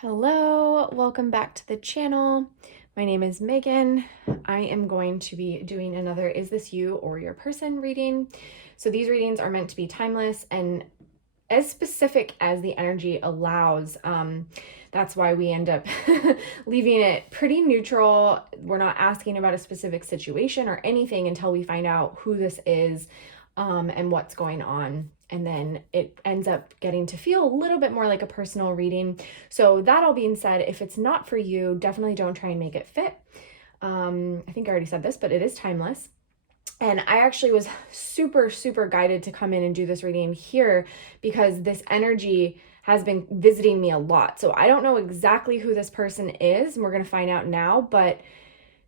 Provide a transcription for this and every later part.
Hello, welcome back to the channel. My name is Megan. I am going to be doing another Is This You or Your Person reading. So these readings are meant to be timeless and as specific as the energy allows. That's why we end up leaving it pretty neutral. We're not asking about a specific situation or anything until we find out who this is and what's going on. And then it ends up getting to feel a little bit more like a personal reading. So that all being said, if it's not for you, definitely don't try and make it fit. I think I already said this, but it is timeless. And I actually was super guided to come in and do this reading here because this energy has been visiting me a lot. So I don't know exactly who this person is, and we're going to find out now, but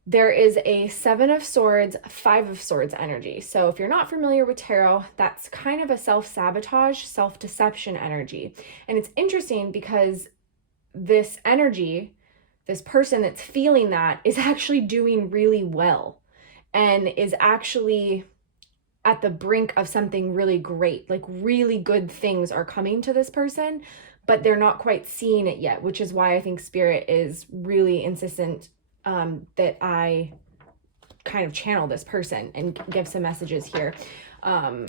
there is a Seven of Swords, Five of Swords energy. So if you're not familiar with tarot, that's kind of a self-sabotage, self-deception energy. And it's interesting because this energy, this person that's feeling that is actually doing really well and is actually at the brink of something really great. Like really good things are coming to this person, but they're not quite seeing it yet, which is why I think Spirit is really insistent that I kind of channel this person and give some messages here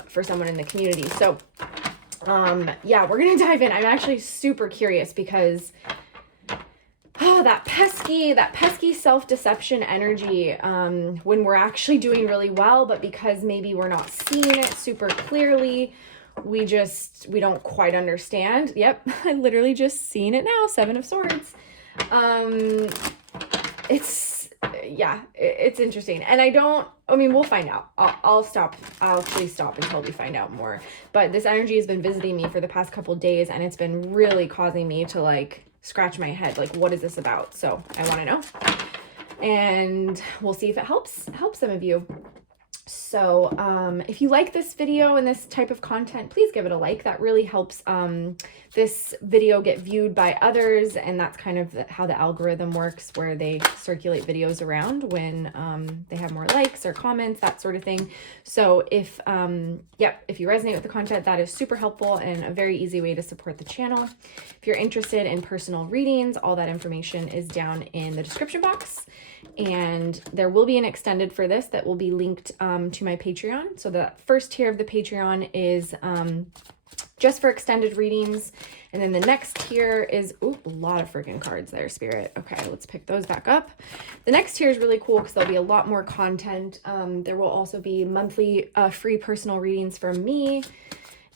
for someone in the community. So yeah, we're gonna dive in. I'm actually super curious because that pesky self-deception energy when we're actually doing really well, but because maybe we're not seeing it super clearly, we don't quite understand. Yep, I literally just seen it now. Seven of Swords. It's interesting. And we'll find out. I'll actually stop until we find out more. But this energy has been visiting me for the past couple days, and it's been really causing me to like scratch my head. Like, what is this about? So I want to know. And we'll see if it helps some of you. So if you like this video and this type of content, please give it a like. That really helps this video get viewed by others, and that's kind of how the algorithm works, where they circulate videos around when they have more likes or comments, that sort of thing. So if you resonate with the content, that is super helpful and a very easy way to support the channel. If you're interested in personal readings, all that information is down in the description box. And there will be an extended for this that will be linked to my Patreon. So the first tier of the Patreon is just for extended readings. And then the next tier is, a lot of freaking cards there, Spirit. Okay, let's pick those back up. The next tier is really cool because there'll be a lot more content. There will also be monthly free personal readings from me.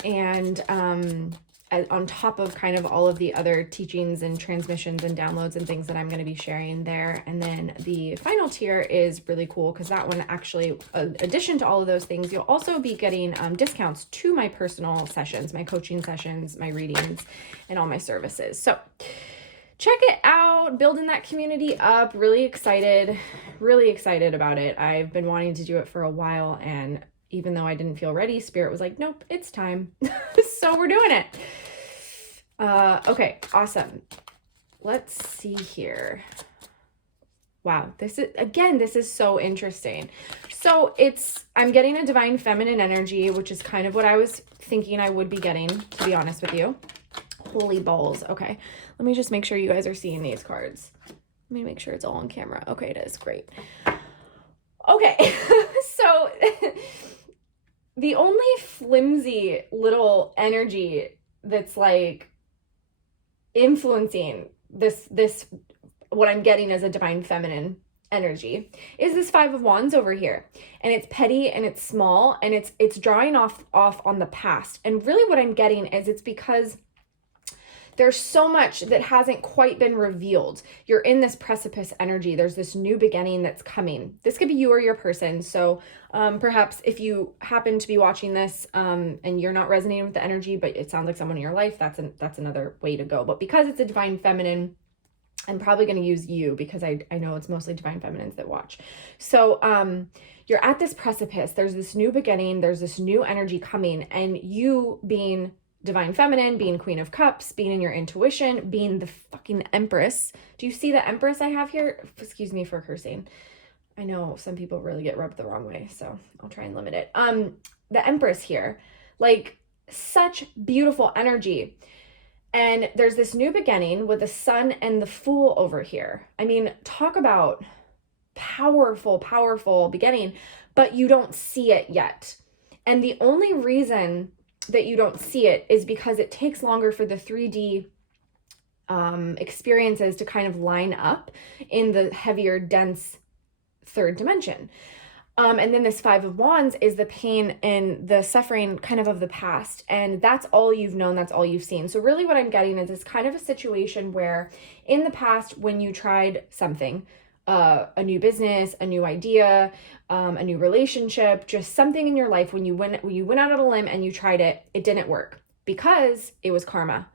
And on top of kind of all of the other teachings and transmissions and downloads and things that I'm going to be sharing there. And then the final tier is really cool because that one actually, in addition to all of those things, you'll also be getting discounts to my personal sessions, my coaching sessions, my readings, and all my services. So check it out, building that community up. Really excited about it. I've been wanting to do it for a while, and even though I didn't feel ready, Spirit was like, nope, it's time. So we're doing it. Okay, awesome. Let's see here. Wow, this is so interesting. So I'm getting a divine feminine energy, which is kind of what I was thinking I would be getting, to be honest with you. Holy balls. Okay, let me just make sure you guys are seeing these cards. Let me make sure it's all on camera. Okay, it is. Great. Okay, so the only flimsy little energy that's like influencing this what I'm getting as a divine feminine energy is this Five of Wands over here. And it's petty and it's small and it's drawing off on the past. And really what I'm getting is it's because there's so much that hasn't quite been revealed. You're in this precipice energy. There's this new beginning that's coming. This could be you or your person. So perhaps if you happen to be watching this and you're not resonating with the energy, but it sounds like someone in your life, that's another way to go. But because it's a divine feminine, I'm probably going to use you because I know it's mostly divine feminines that watch. So you're at this precipice. There's this new beginning. There's this new energy coming, and you being divine feminine, being Queen of Cups, being in your intuition, being the fucking Empress. Do you see the Empress I have here? Excuse me for cursing. I know some people really get rubbed the wrong way, so I'll try and limit it. The Empress here, like such beautiful energy. And there's this new beginning with the sun and the fool over here. I mean, talk about powerful, powerful beginning, but you don't see it yet. And the only reason that you don't see it is because it takes longer for the 3D experiences to kind of line up in the heavier, dense third dimension. And then this Five of Wands is the pain and the suffering kind of the past. And that's all you've known, that's all you've seen. So really what I'm getting is it's kind of a situation where in the past, when you tried something, a new business, a new idea, a new relationship, just something in your life, when you went out on a limb and you tried it, it didn't work because it was karma.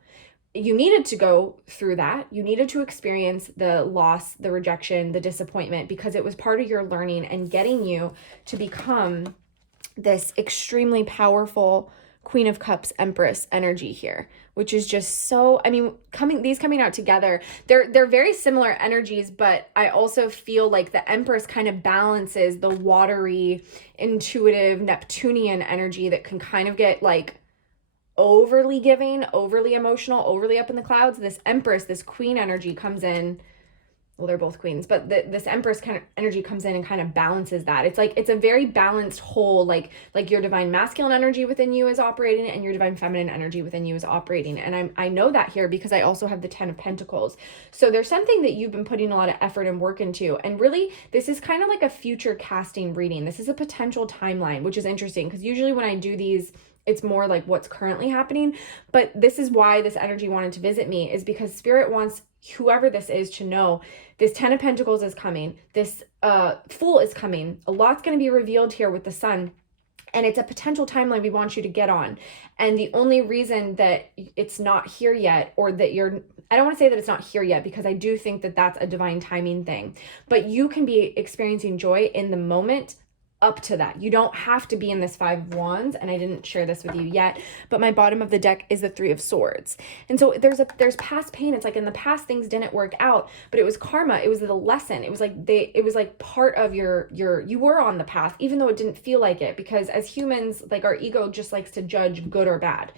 You needed to go through that. You needed to experience the loss, the rejection, the disappointment, because it was part of your learning and getting you to become this extremely powerful Queen of Cups Empress energy here, which is just so, I mean, coming out together, they're very similar energies, but I also feel like the Empress kind of balances the watery, intuitive Neptunian energy that can kind of get like overly giving, overly emotional, overly up in the clouds. This Empress, this Queen energy comes in. Well, they're both queens, but this Empress kind of energy comes in and kind of balances that. It's like, it's a very balanced whole, like your divine masculine energy within you is operating and your divine feminine energy within you is operating. And I know that here because I also have the 10 of Pentacles. So there's something that you've been putting a lot of effort and work into. And really, this is kind of like a future casting reading. This is a potential timeline, which is interesting because usually when I do these, it's more like what's currently happening. But this is why this energy wanted to visit me, is because Spirit wants whoever this is to know this 10 of Pentacles is coming. This Fool is coming. A lot's going to be revealed here with the Sun. And it's a potential timeline we want you to get on. And the only reason that it's not here yet, or that I don't want to say that it's not here yet, because I do think that that's a divine timing thing. But you can be experiencing joy in the moment up to that. You don't have to be in this Five of Wands, and I didn't share this with you yet, but my bottom of the deck is the Three of Swords. And so there's past pain. It's like in the past things didn't work out, but it was karma. It was the lesson. It was like part of you were on the path, even though it didn't feel like it, because as humans, like our ego just likes to judge good or bad.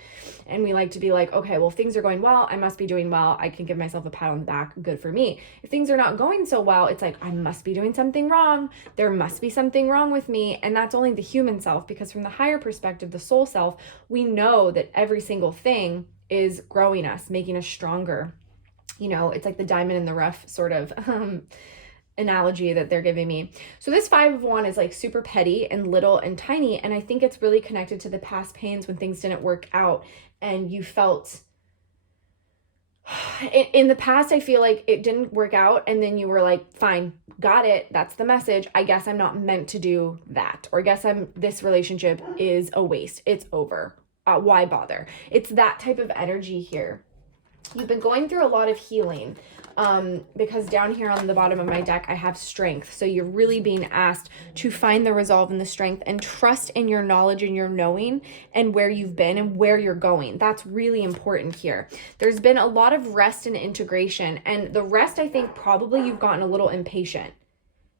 And we like to be like, okay, well, if things are going well, I must be doing well. I can give myself a pat on the back. Good for me. If things are not going so well, it's like, I must be doing something wrong. There must be something wrong with me. And that's only the human self, because from the higher perspective, the soul self, we know that every single thing is growing us, making us stronger. You know, it's like the diamond in the rough sort of analogy that they're giving me. So this Five of Wands is like super petty and little and tiny. And I think it's really connected to the past pains when things didn't work out and you felt in the past, I feel like it didn't work out. And then you were like, fine, got it. That's the message. I guess I'm not meant to do that. Or I guess this relationship is a waste. It's over. Why bother? It's that type of energy here. You've been going through a lot of healing. Because down here on the bottom of my deck, I have strength. So you're really being asked to find the resolve and the strength and trust in your knowledge and your knowing and where you've been and where you're going. That's really important here. There's been a lot of rest and integration, and the rest, I think probably you've gotten a little impatient.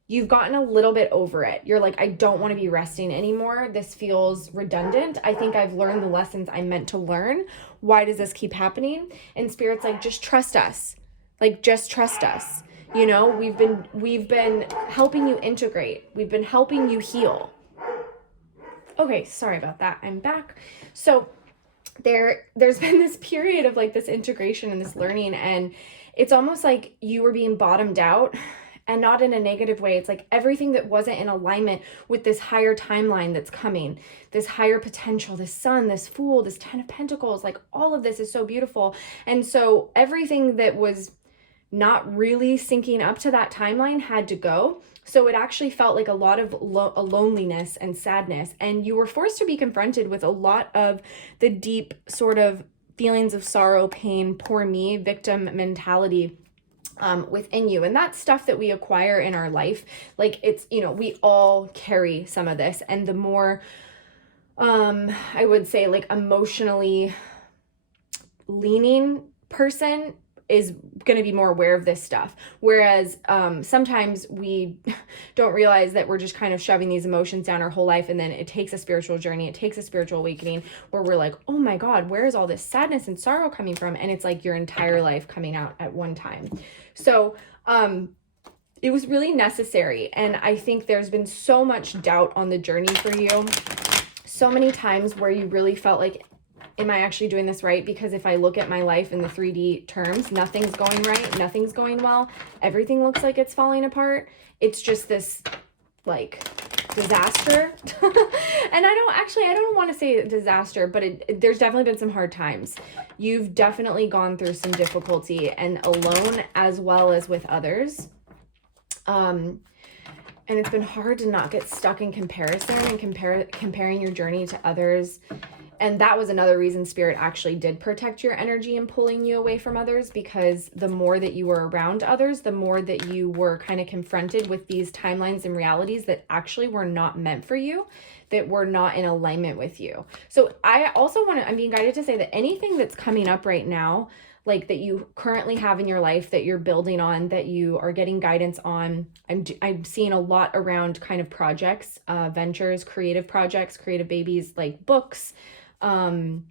You've gotten a little bit over it. You're like, I don't want to be resting anymore. This feels redundant. I think I've learned the lessons I'm meant to learn. Why does this keep happening? And Spirit's like, just trust us. Like, just trust us. You know, we've been helping you integrate. We've been helping you heal. Okay, sorry about that. I'm back. So there's been this period of like this integration and this learning, and it's almost like you were being bottomed out, and not in a negative way. It's like everything that wasn't in alignment with this higher timeline that's coming, this higher potential, this Sun, this Fool, this 10 of Pentacles, like all of this is so beautiful. And so everything that was not really syncing up to that timeline had to go. So it actually felt like a lot of loneliness and sadness. And you were forced to be confronted with a lot of the deep sort of feelings of sorrow, pain, poor me, victim mentality within you. And that's stuff that we acquire in our life. Like it's, you know, we all carry some of this. And the more, I would say like emotionally leaning person is going to be more aware of this stuff. Whereas sometimes we don't realize that we're just kind of shoving these emotions down our whole life, and then it takes a spiritual journey, it takes a spiritual awakening where we're like, oh my God, where is all this sadness and sorrow coming from? And it's like your entire life coming out at one time. So it was really necessary. And I think there's been so much doubt on the journey for you. So many times where you really felt like, am I actually doing this right? Because if I look at my life in the 3D terms, nothing's going right. Nothing's going well. Everything looks like it's falling apart. It's just this like disaster. And I don't want to say disaster, but there's definitely been some hard times. You've definitely gone through some difficulty, and alone as well as with others. And it's been hard to not get stuck in comparison and comparing your journey to others. And that was another reason Spirit actually did protect your energy and pulling you away from others, because the more that you were around others, the more that you were kind of confronted with these timelines and realities that actually were not meant for you, that were not in alignment with you. So I also I'm being guided to say that anything that's coming up right now, like that you currently have in your life, that you're building on, that you are getting guidance on. I'm seeing a lot around kind of projects, ventures, creative projects, creative babies, like books, new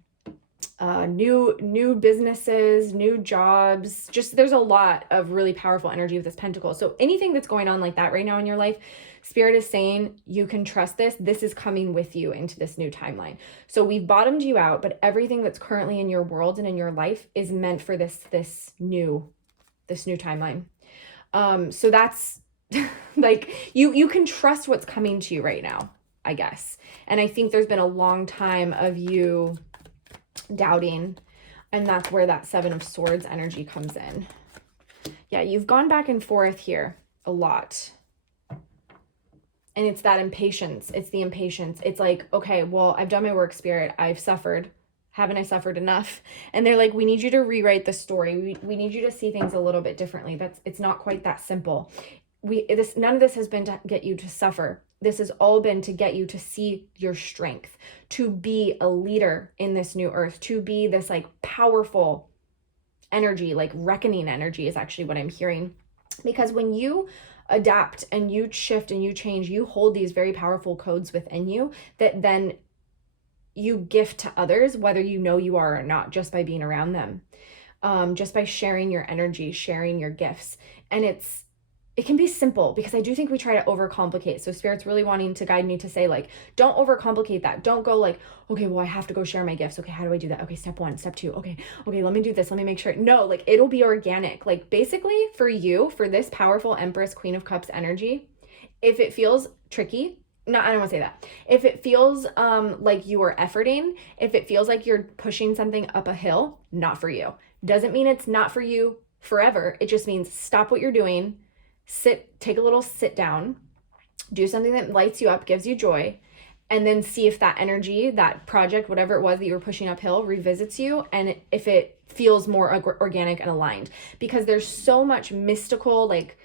businesses, new jobs. Just there's a lot of really powerful energy with this pentacle. So anything that's going on like that right now in your life, Spirit is saying you can trust this. This is coming with you into this new timeline. So we've bottomed you out, but everything that's currently in your world and in your life is meant for this new timeline. So that's like you can trust what's coming to you right now, I guess. And I think there's been a long time of you doubting, and that's where that 7 of Swords energy comes in. Yeah, you've gone back and forth here a lot. And it's that impatience. It's the impatience. It's like, okay, well, I've done my work, Spirit. I've suffered. Haven't I suffered enough? And they're like, we need you to rewrite the story. We need you to see things a little bit differently. It's not quite that simple. None of this has been to get you to suffer. This has all been to get you to see your strength, to be a leader in this new earth, to be this like powerful energy, like reckoning energy is actually what I'm hearing. Because when you adapt and you shift and you change, you hold these very powerful codes within you that then you gift to others, whether you know you are or not, just by being around them, just by sharing your energy, sharing your gifts. And it can be simple, because I do think we try to overcomplicate. So Spirit's really wanting to guide me to say, like, don't overcomplicate that. Don't go like, okay, well, I have to go share my gifts. Okay, how do I do that? Okay, step 1, step 2. Okay, let me do this. Let me make sure. No, like, it'll be organic. Like, basically for you, for this powerful Empress, Queen of Cups energy, if it feels tricky, no, I don't want to say that. If it feels like you are efforting, if it feels like you're pushing something up a hill, not for you. Doesn't mean it's not for you forever. It just means stop what you're doing. Take a little sit down, do something that lights you up, gives you joy, and then see if that energy, that project, whatever it was that you were pushing uphill, revisits you, and if it feels more organic and aligned. Because there's so much mystical, like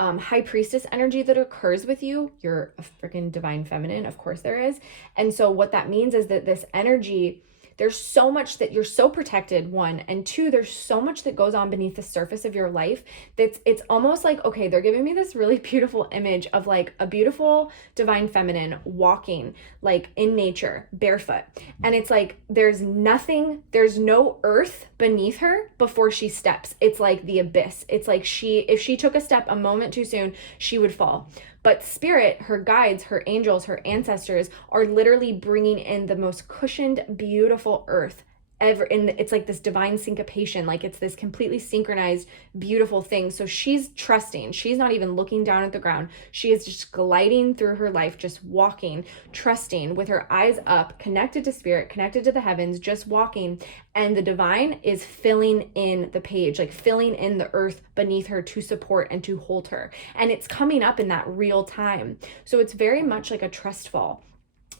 high priestess energy that occurs with you. You're a freaking divine feminine, of course there is. And so what that means is that this energy, there's so much that you're so protected, 1, and 2, there's so much that goes on beneath the surface of your life that's, it's almost like, okay, they're giving me this really beautiful image of like a beautiful divine feminine walking like in nature, barefoot. And it's like, there's no earth beneath her before she steps. It's like the abyss. It's like if she took a step a moment too soon, she would fall. But Spirit, her guides, her angels, her ancestors are literally bringing in the most cushioned, beautiful earth ever. And it's like this divine syncopation, like it's this completely synchronized, beautiful thing. So she's trusting. She's not even looking down at the ground. She is just gliding through her life, just walking, trusting with her eyes up, connected to Spirit, connected to the heavens, just walking. And the divine is filling in the page, like filling in the earth beneath her to support and to hold her. And it's coming up in that real time. So it's very much like a trust fall.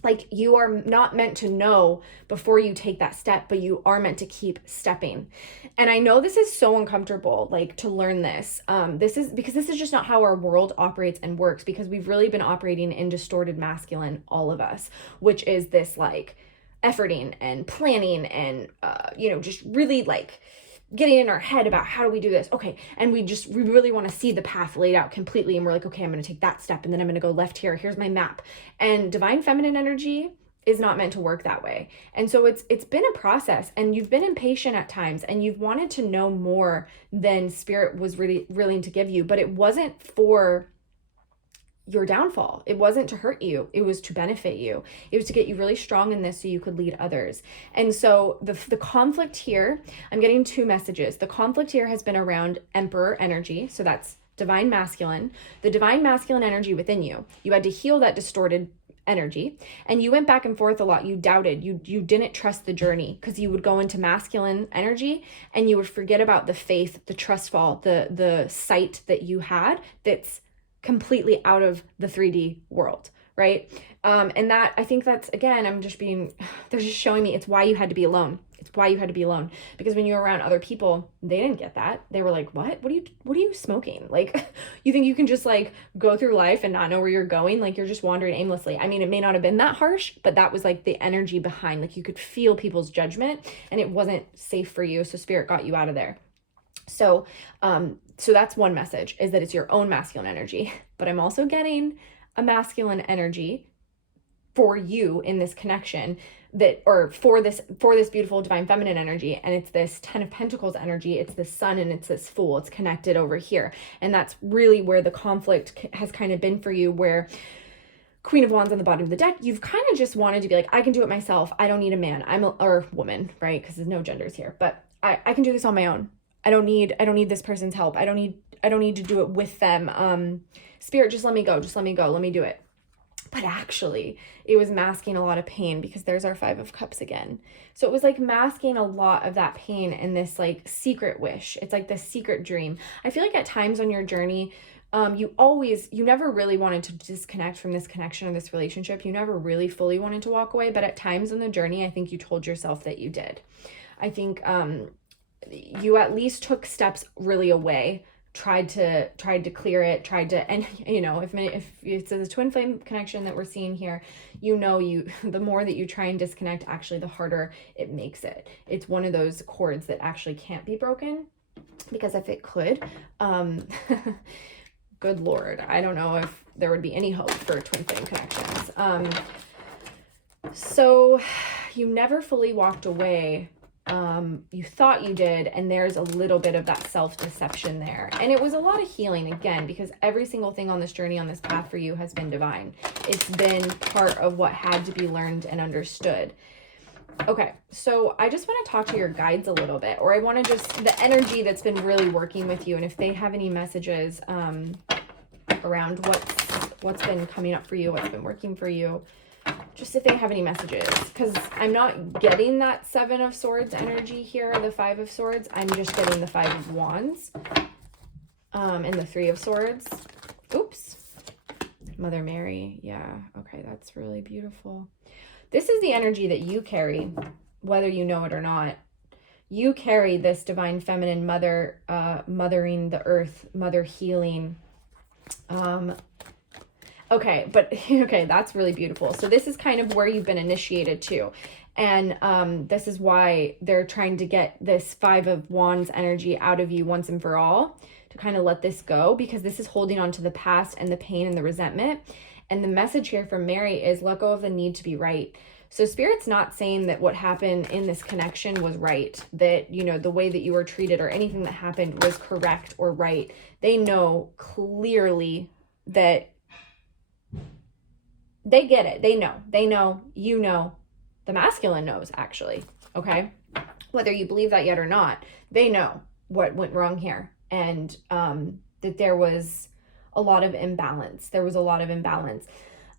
Like, you are not meant to know before you take that step, but you are meant to keep stepping. And I know this is so uncomfortable, like, to learn this. This is just not how our world operates and works, because we've really been operating in distorted masculine, all of us, which is this like efforting and planning and, just really like getting in our head about how do we do this? Okay. And we really want to see the path laid out completely. And we're like, okay, I'm going to take that step and then I'm going to go left here. Here's my map. And divine feminine energy is not meant to work that way. And so it's been a process, and you've been impatient at times, and you've wanted to know more than spirit was really willing to give you, but it wasn't for your downfall. It wasn't to hurt you. It was to benefit you. It was to get you really strong in this so you could lead others. And so the conflict here, I'm getting two messages. The conflict here has been around emperor energy. So that's divine masculine, the divine masculine energy within you. You had to heal that distorted energy, and you went back and forth a lot. You doubted, you didn't trust the journey, because you would go into masculine energy and you would forget about the faith, the trust fall, the sight that you had that's completely out of the 3D world, right? And that, I think that's, again, they're just showing me it's why you had to be alone. It's why you had to be alone, because when you're around other people, they didn't get that. They were like, what are you smoking? Like, you think you can just like go through life and not know where you're going? Like, you're just wandering aimlessly. I mean, it may not have been that harsh, but that was like the energy behind, like, you could feel people's judgment, and it wasn't safe for you. So spirit got you out of there. So that's one message, is that it's your own masculine energy. But I'm also getting a masculine energy for you in this connection, for this beautiful divine feminine energy. And it's this 10 of Pentacles energy. It's this sun and it's this Fool. It's connected over here. And that's really where the conflict has kind of been for you, where Queen of Wands on the bottom of the deck, you've kind of just wanted to be like, I can do it myself. I don't need a man. or woman, right? Because there's no genders here, but I can do this on my own. I don't need this person's help. I don't need to do it with them. Spirit, just let me go. Just let me go. Let me do it. But actually, it was masking a lot of pain, because there's our 5 of Cups again. So it was like masking a lot of that pain and this like secret wish. It's like this secret dream. I feel like at times on your journey, you never really wanted to disconnect from this connection or this relationship. You never really fully wanted to walk away. But at times on the journey, I think you told yourself that you did. I think you at least took steps really away, tried to clear it, and if it's a twin flame connection that we're seeing here, the more that you try and disconnect, actually the harder it makes it. It's one of those cords that actually can't be broken, because if it could, good Lord, I don't know if there would be any hope for twin flame connections. So you never fully walked away. You thought you did, and there's a little bit of that self-deception there. And it was a lot of healing, again, because every single thing on this journey, on this path for you, has been divine. It's been part of what had to be learned and understood. Okay, so I just want to talk to your guides a little bit, or I want to just, the energy that's been really working with you, and if they have any messages around what's been coming up for you, what's been working for you. Just if they have any messages, because I'm not getting that 7 of Swords energy here, the 5 of Swords. I'm just getting the 5 of Wands and the 3 of Swords. Oops. Mother Mary. Yeah. Okay. That's really beautiful. This is the energy that you carry, whether you know it or not. You carry this divine feminine mother, mothering the earth, mother healing. Okay, that's really beautiful. So this is kind of where you've been initiated to. And this is why they're trying to get this 5 of Wands energy out of you once and for all, to kind of let this go, because this is holding on to the past and the pain and the resentment. And the message here from Mary is let go of the need to be right. So Spirit's not saying that what happened in this connection was right, that, the way that you were treated or anything that happened was correct or right. They know clearly that they get it. They know, the masculine knows, actually. Okay. Whether you believe that yet or not, they know what went wrong here. And, that there was a lot of imbalance.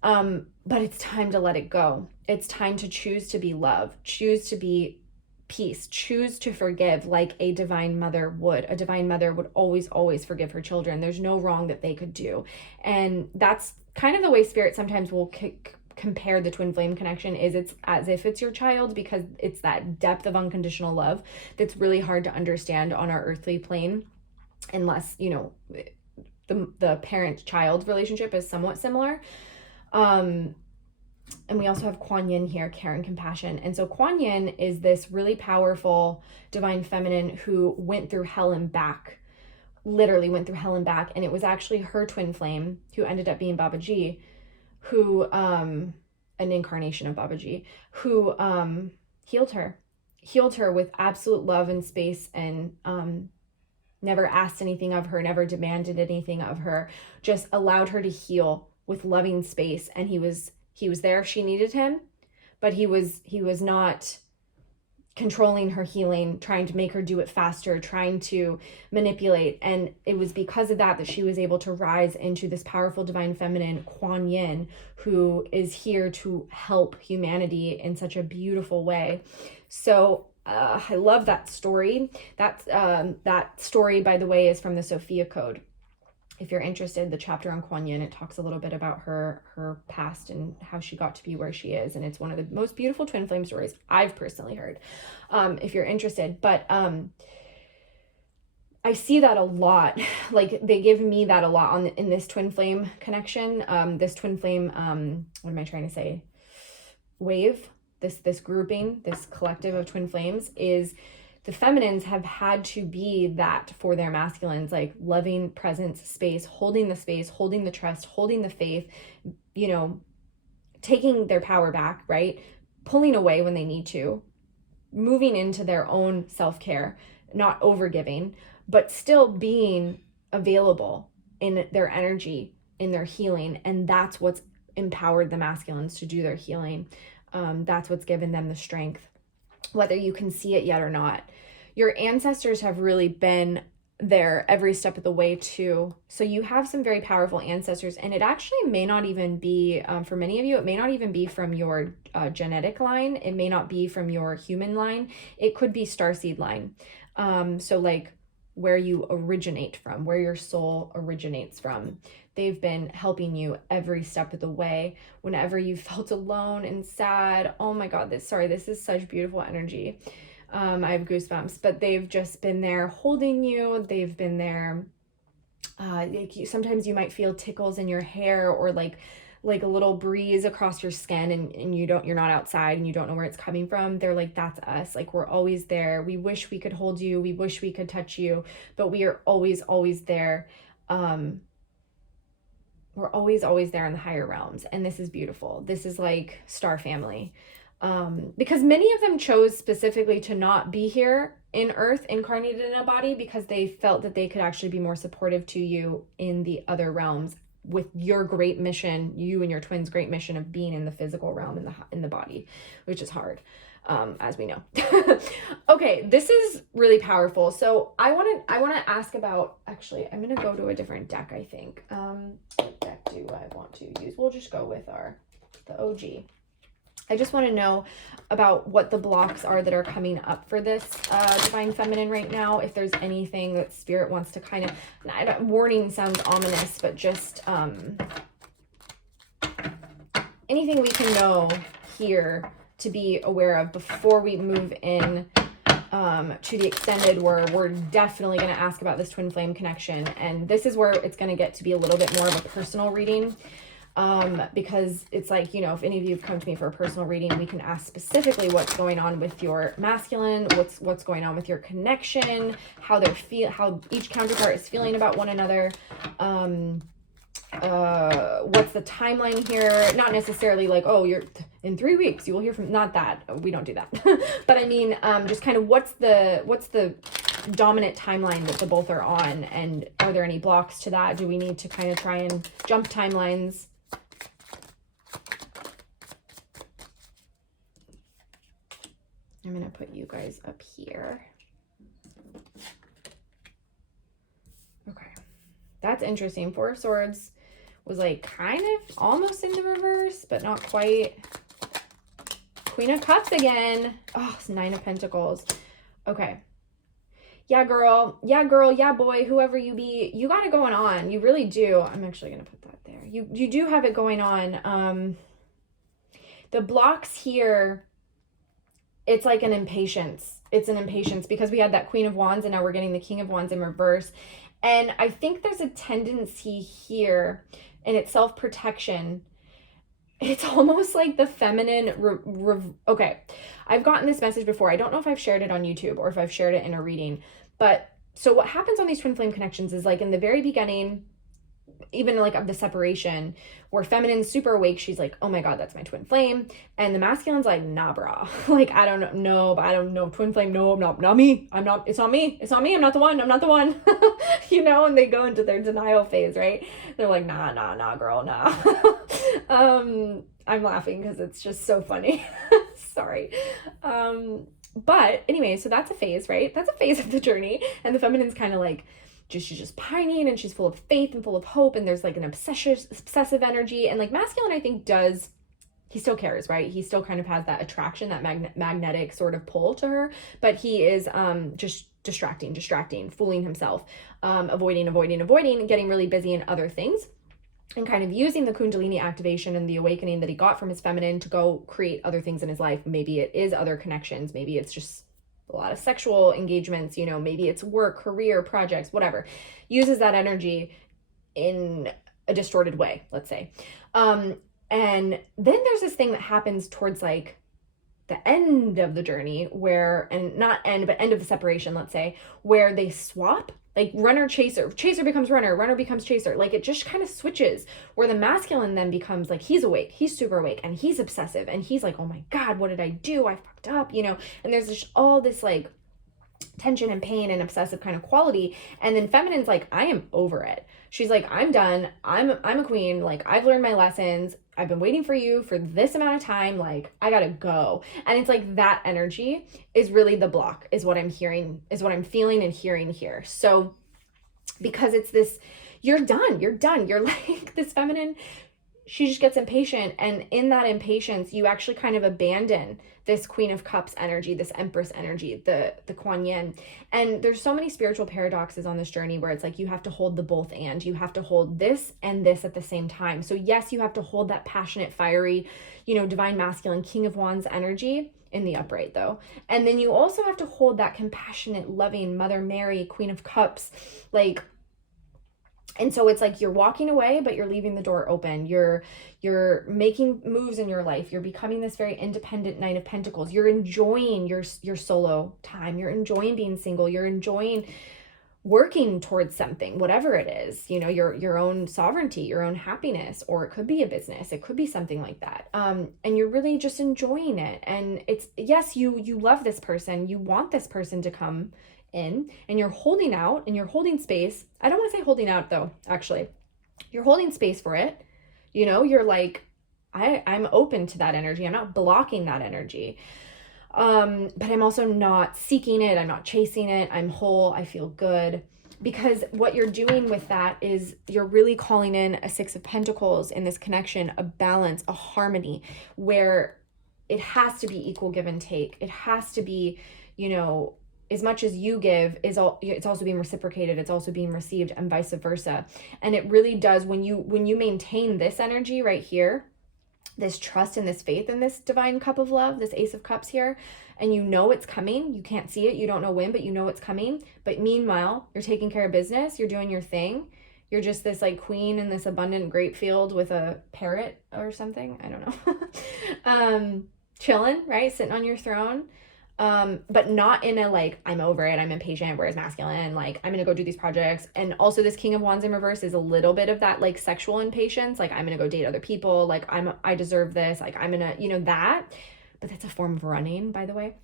But it's time to let it go. It's time to choose to be love, choose to be peace, choose to forgive, like a divine mother would. A divine mother would always, always forgive her children. There's no wrong that they could do. And that's kind of the way Spirit sometimes will compare the twin flame connection, is it's as if it's your child, because it's that depth of unconditional love that's really hard to understand on our earthly plane, unless, the parent-child relationship is somewhat similar. And we also have Kuan Yin here, care and compassion. And so Kuan Yin is this really powerful divine feminine who went through hell and back, literally went through hell and back. And it was actually her twin flame, who ended up being Babaji, who, an incarnation of Babaji, who healed her with absolute love and space, and never asked anything of her, never demanded anything of her, just allowed her to heal with loving space. And he was there if she needed him, but he was not controlling her healing, trying to make her do it faster, trying to manipulate. And it was because of that she was able to rise into this powerful divine feminine, Kuan Yin, who is here to help humanity in such a beautiful way. So I love that story. That story, by the way, is from the Sophia Code. If you're interested, the chapter on Kuan Yin, it talks a little bit about her past and how she got to be where she is. And it's one of the most beautiful twin flame stories I've personally heard, if you're interested. But I see that a lot. Like, they give me that a lot in this twin flame connection, this twin flame, what am I trying to say? Wave, this grouping, this collective of twin flames, is the feminines have had to be that for their masculines, like loving presence, space, holding the trust, holding the faith, taking their power back, right? Pulling away when they need to, moving into their own self-care, not overgiving, but still being available in their energy, in their healing. And that's what's empowered the masculines to do their healing. That's what's given them the strength, whether you can see it yet or not. Your ancestors have really been there every step of the way too. So you have some very powerful ancestors, and it actually may not even be, for many of you, it may not even be from your genetic line. It may not be from your human line. It could be starseed line. So like where you originate from, where your soul originates from. They've been helping you every step of the way. Whenever you felt alone and sad, oh my God, this is such beautiful energy. I have goosebumps, but they've just been there holding you. They've been there. Sometimes you might feel tickles in your hair, or like a little breeze across your skin, and you're not outside and you don't know where it's coming from. They're like, that's us. Like, we're always there. We wish we could hold you. We wish we could touch you, but we are always, always there. We're always, always there in the higher realms. And this is beautiful. This is like star family. Because many of them chose specifically to not be here in earth, incarnated in a body, because they felt that they could actually be more supportive to you in the other realms with your great mission, you and your twins' great mission of being in the physical realm, in the body, which is hard, as we know. Okay, this is really powerful. So I want to ask about, actually, I'm going to go to a different deck, I think. What deck do I want to use? We'll just go with the OG. I just want to know about what the blocks are that are coming up for this divine feminine right now. If there's anything that spirit wants to kind of, warning sounds ominous, but just anything we can know here to be aware of before we move in to the extended, where we're definitely going to ask about this twin flame connection. And this is where it's going to get to be a little bit more of a personal reading. Because it's like, if any of you have come to me for a personal reading, we can ask specifically what's going on with your masculine, what's going on with your connection, how each counterpart is feeling about one another. What's the timeline here? Not necessarily like, oh, you're in 3 weeks, you will hear from, not that, we don't do that. But I mean, just kind of what's the dominant timeline that the both are on, and are there any blocks to that? Do we need to kind of try and jump timelines? I'm going to put you guys up here. Okay. That's interesting. Four of Swords was like kind of almost in the reverse, but not quite. Queen of Cups again. Oh, it's Nine of Pentacles. Okay. Yeah, girl. Yeah, girl. Yeah, boy. Whoever you be, you got it going on. You really do. I'm actually going to put that there. You do have it going on. The blocks here, it's like an impatience. It's an impatience because we had that Queen of Wands and now we're getting the King of Wands in reverse. And I think there's a tendency here, and it's self-protection. it's almost like the feminine, okay, I've gotten this message before. I don't know if I've shared it on YouTube or if I've shared it in a reading, but so what happens on these twin flame connections is like in the very beginning, even like of the separation, where feminine's super awake, she's like, oh my God, that's my twin flame. And the masculine's like, nah, brah. Like, I don't know, but I don't know. Twin flame, no, not me. It's not me. I'm not the one. And they go into their denial phase, right? They're like, nah, girl, nah. I'm laughing because it's just so funny. Sorry. But anyway, so that's a phase, right? That's a phase of the journey. And the feminine's kind of like, she's just pining, and she's full of faith and full of hope, and there's like an obsessive energy. And like masculine, I think, he still cares, right? He still kind of has that attraction, that magnetic sort of pull to her, but he is just distracting, fooling himself, avoiding, getting really busy in other things, and kind of using the Kundalini activation and the awakening that he got from his feminine to go create other things in his life. Maybe it is other connections, maybe it's just a lot of sexual engagements, maybe it's work, career, projects, whatever. Uses that energy in a distorted way, let's say. And then there's this thing that happens towards like the end of the journey end of the separation, let's say, where they swap, like runner, chaser becomes runner becomes chaser. Like it just kind of switches, where the masculine then becomes like, he's awake, he's super awake, and he's obsessive, and he's like, oh my God, what did I do? I fucked up, and there's just all this like tension and pain and obsessive kind of quality. And then feminine's like, I am over it. She's like, I'm done. I'm a queen. Like, I've learned my lessons. I've been waiting for you for this amount of time. Like, I gotta go. And it's like that energy is really the block, is what I'm hearing, is what I'm feeling and hearing here. So because it's this, you're done. You're like this feminine, she just gets impatient. And in that impatience, you actually kind of abandon this Queen of Cups energy, this Empress energy, the Kuan Yin. And there's so many spiritual paradoxes on this journey where it's like, you have to hold the both, and you have to hold this and this at the same time. So yes, you have to hold that passionate, fiery, divine masculine, King of Wands energy in the upright though. And then you also have to hold that compassionate, loving Mother Mary, Queen of Cups, like. And so it's like you're walking away, but you're leaving the door open. You're making moves in your life. You're becoming this very independent Knight of Pentacles. You're enjoying your solo time. You're enjoying being single. You're enjoying working towards something, whatever it is, your own sovereignty, your own happiness, or it could be a business. It could be something like that. And you're really just enjoying it. And it's, yes, you love this person. You want this person to come in, and you're holding out and you're holding space. I don't want to say holding out though, actually. You're holding space for it. You're like, I'm open to that energy. I'm not blocking that energy. But I'm also not seeking it. I'm not chasing it. I'm whole. I feel good. Because what you're doing with that is you're really calling in a Six of Pentacles in this connection, a balance, a harmony, where it has to be equal give and take. It has to be, as much as you give it's also being reciprocated, it's also being received, and vice versa. And it really does, when you maintain this energy right here, this trust and this faith in this divine cup of love, this Ace of Cups here, and it's coming. You can't see it, you don't know when, but it's coming. But meanwhile, you're taking care of business, you're doing your thing. You're just this like queen in this abundant grape field with a parrot or something, I don't know. Chilling, right? Sitting on your throne. But not in a like, I'm over it, I'm impatient, whereas masculine, like, I'm gonna go do these projects. And also this King of Wands in reverse is a little bit of that like sexual impatience, like, I'm gonna go date other people, like, I deserve this, like, I'm gonna, that. But that's a form of running, by the way.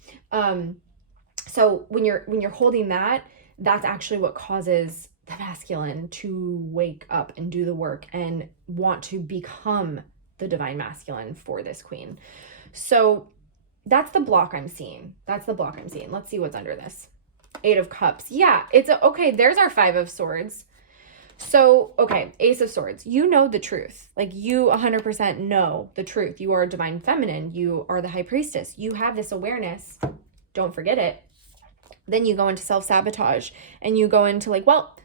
So when you're holding that, that's actually what causes the masculine to wake up and do the work and want to become the divine masculine for this queen. So that's the block I'm seeing. Let's see what's under this. Eight of Cups. Yeah, okay, there's our Five of Swords. So, okay, Ace of Swords. You know the truth. Like, you 100% know the truth. You are a divine feminine. You are the High Priestess. You have this awareness. Don't forget it. Then you go into self-sabotage, and you go into like, well,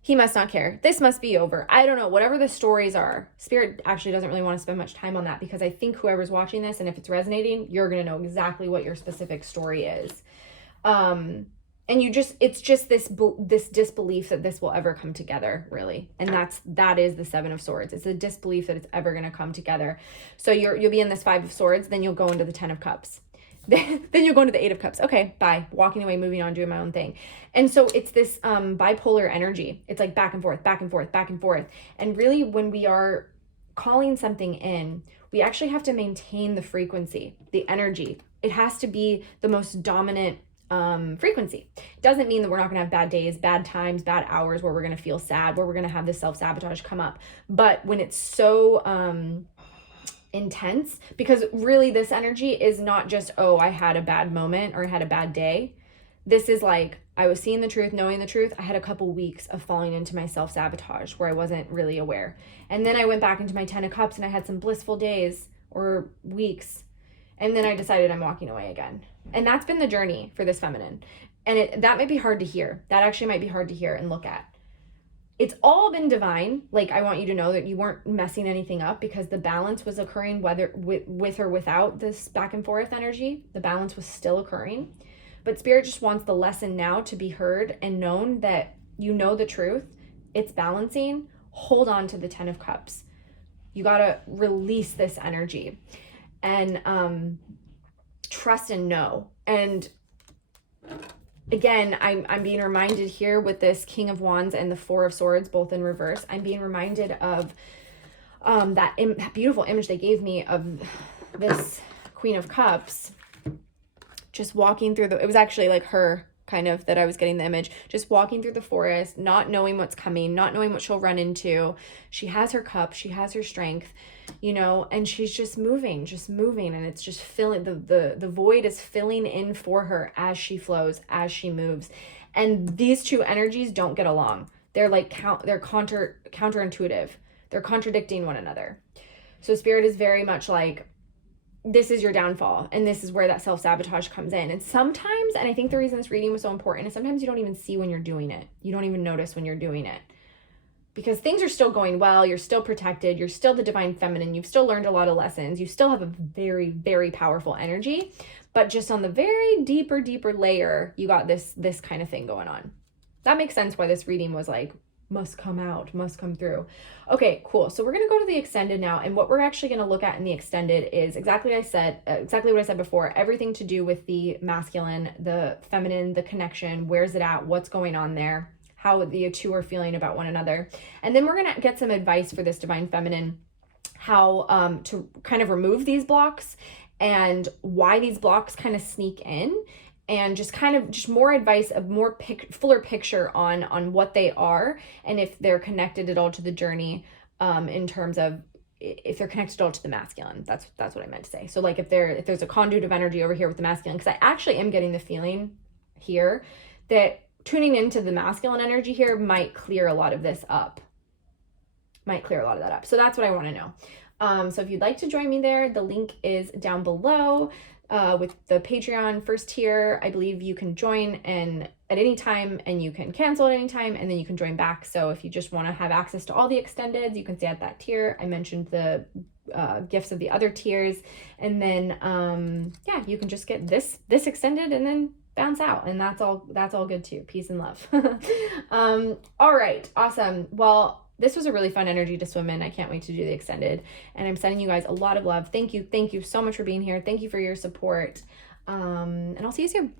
he must not care. This must be over. I don't know. Whatever the stories are. Spirit actually doesn't really want to spend much time on that, because I think whoever's watching this, and if it's resonating, you're going to know exactly what your specific story is. and it's just this disbelief that this will ever come together, really. And that is the Seven of Swords. It's a disbelief that it's ever going to come together. So you'll be in this Five of Swords, then you'll go into the Ten of Cups. Then you'll go into the Eight of Cups. Okay, bye. Walking away, moving on, doing my own thing. And so it's this bipolar energy. It's like back and forth, back and forth, back and forth. And really, when we are calling something in, we actually have to maintain the frequency, the energy. It has to be the most dominant frequency. It doesn't mean that we're not going to have bad days, bad times, bad hours where we're going to feel sad, where we're going to have this self-sabotage come up. But when it's so intense, because really this energy is not just, oh, I had a bad moment or I had a bad day. This is like, I was seeing the truth, knowing the truth. I had a couple weeks of falling into my self-sabotage where I wasn't really aware. And then I went back into my Ten of Cups and I had some blissful days or weeks. And then I decided I'm walking away again. And that's been the journey for this feminine. And that might be hard to hear. That actually might be hard to hear and look at. It's all been divine. Like, I want you to know that you weren't messing anything up, because the balance was occurring, whether with or without this back and forth energy. The balance was still occurring. But Spirit just wants the lesson now to be heard and known that you know the truth. It's balancing. Hold on to the Ten of Cups. You got to release this energy and trust and know. And again, I'm being reminded here with this King of Wands and the Four of Swords, both in reverse. I'm being reminded of that beautiful image they gave me of this Queen of Cups just walking through it was actually like her kind of that I was getting the image, just walking through the forest, not knowing what's coming, not knowing what she'll run into. She has her cup, she has her strength, and she's just moving, and it's just filling, the void is filling in for her as she flows, as she moves. And these two energies don't get along. They're like they're counterintuitive. They're contradicting one another. So Spirit is very much like, this is your downfall, and this is where that self-sabotage comes in. And sometimes, and I think the reason this reading was so important, is sometimes you don't even see when you're doing it. You don't even notice when you're doing it, because things are still going well. You're still protected. You're still the divine feminine. You've still learned a lot of lessons. You still have a very, very powerful energy, but just on the very deeper layer, you got this kind of thing going on. That makes sense why this reading was like, must come out, must come through. Okay, cool. So we're going to go to the extended now. And what we're actually going to look at in the extended is exactly what I said before, everything to do with the masculine, the feminine, the connection, where's it at, what's going on there, how the two are feeling about one another. And then we're going to get some advice for this divine feminine, how to kind of remove these blocks and why these blocks kind of sneak in, and just more advice, of more fuller picture on what they are, and if they're connected at all to the journey, in terms of if they're connected at all to the masculine. That's what I meant to say. So like if there's a conduit of energy over here with the masculine, because I actually am getting the feeling here that tuning into the masculine energy here might clear a lot of this up. So that's what I want to know. So if you'd like to join me there, the link is down below. With the Patreon first tier, I believe you can join at any time, and you can cancel at any time, and then you can join back. So if you just want to have access to all the extendeds, you can stay at that tier. I mentioned the gifts of the other tiers, and then you can just get this extended and then bounce out, and that's all good too. Peace and love. All right, awesome. Well, this was a really fun energy to swim in. I can't wait to do the extended, and I'm sending you guys a lot of love. Thank you so much for being here. Thank you for your support, and I'll see you soon.